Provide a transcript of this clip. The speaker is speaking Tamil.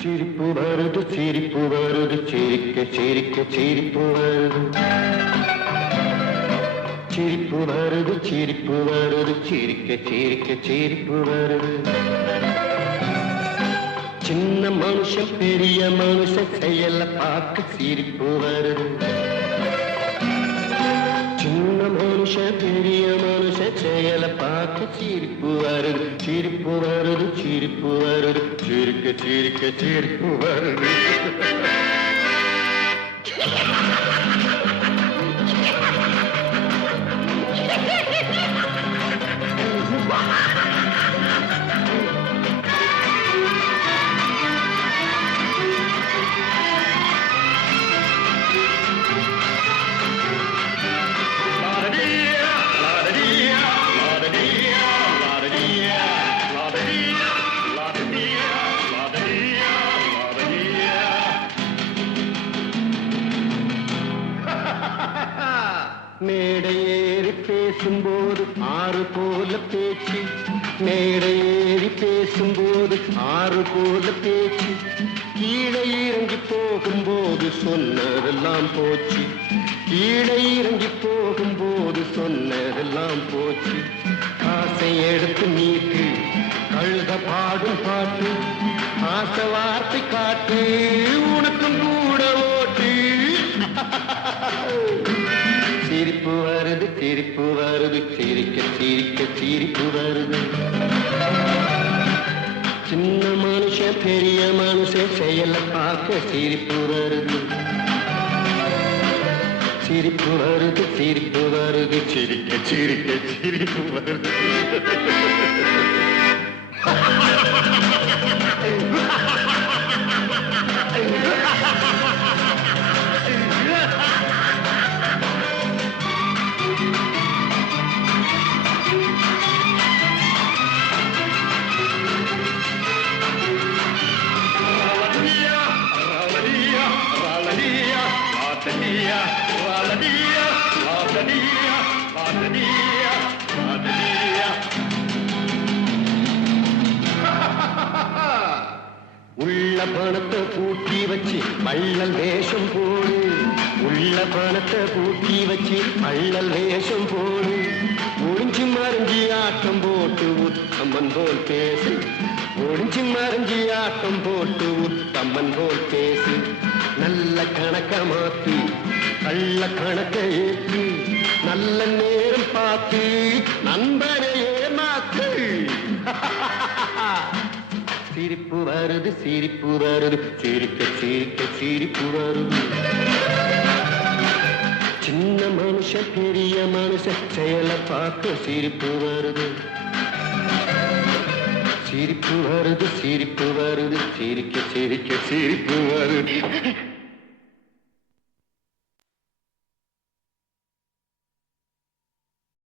சிரிப்பு வருது சிரிப்பு வருது சிரிக்க சிரிக்க சிரிப்பு வருது சிரிப்பு வருது சிரிப்பு வருது சிரிக்க சிரிக்க சிரிப்பு வருது சின்ன மனுஷன் பெரிய மனுஷன் செயல பார்க்க சிரிப்பு வருது சின்ன மனுஷன் பெரிய மனுஷன் செயல பார்க்க சிரிப்பு வருது சிரிப்பு வருது சிரிப்பு வருது சிரிக்க சிரிக்க சிரிப்பு வருது மேடை ஏறி பேசும்போது ஆறு போல பேச்சு மேடை ஏறி பேசும்போது ஆறு போல பேச்சு கீழே இறங்கி போகும்போது சொன்னதெல்லாம் போச்சு கீழே இறங்கி போகும்போது சொன்னதெல்லாம் போச்சு காசை எடுத்து நீட்டு கழுத பாடும் பாட்டு ஆசை வார்த்தை காட்டு உனக்கும் கூட ஓட்டு சிரிப்பு வருது சிரிப்பு வருது சிரிக்க சிரிக்க சிரிப்பு வருது சின்ன மனுஷன் பெரிய மனுஷன் செயல பார்க்க சிரிப்பு வருது சிரிப்பு வருது சிரிப்பு வருது சிரிக்க சிரிக்க சிரிப்பு வருது உள்ள பணத்தை பூட்டி வச்சு பள்ளல் வேஷம் போடு உள்ள பணத்தை பூட்டி வச்சு பள்ளல் வேஷம் போடு ஒளிஞ்சு மறைஞ்சி ஆட்டம் போட்டு உத்தம்மன் போல் பேசு ஒளிஞ்சு மறைஞ்சி ஆட்டம் போட்டு உத்தம்மன் போல் பேசு நல்ல கணக்க மாத்தி கள்ள கணக்க ஏற்று நல்ல நேரம் பார்த்து நண்பனை ஏமாத்து சிரிப்பு வருது சிரிப்பு வருது சிரிக்க சிரிக்க சிரிப்பு வருது சின்ன மனுஷன் பெரிய மனுஷன் செயல பார்க்க சிரிப்பு வருது சிரிப்பு வருது சிரிப்பு வருது சிரிக்க சிரிக்க சிரிப்பு வருது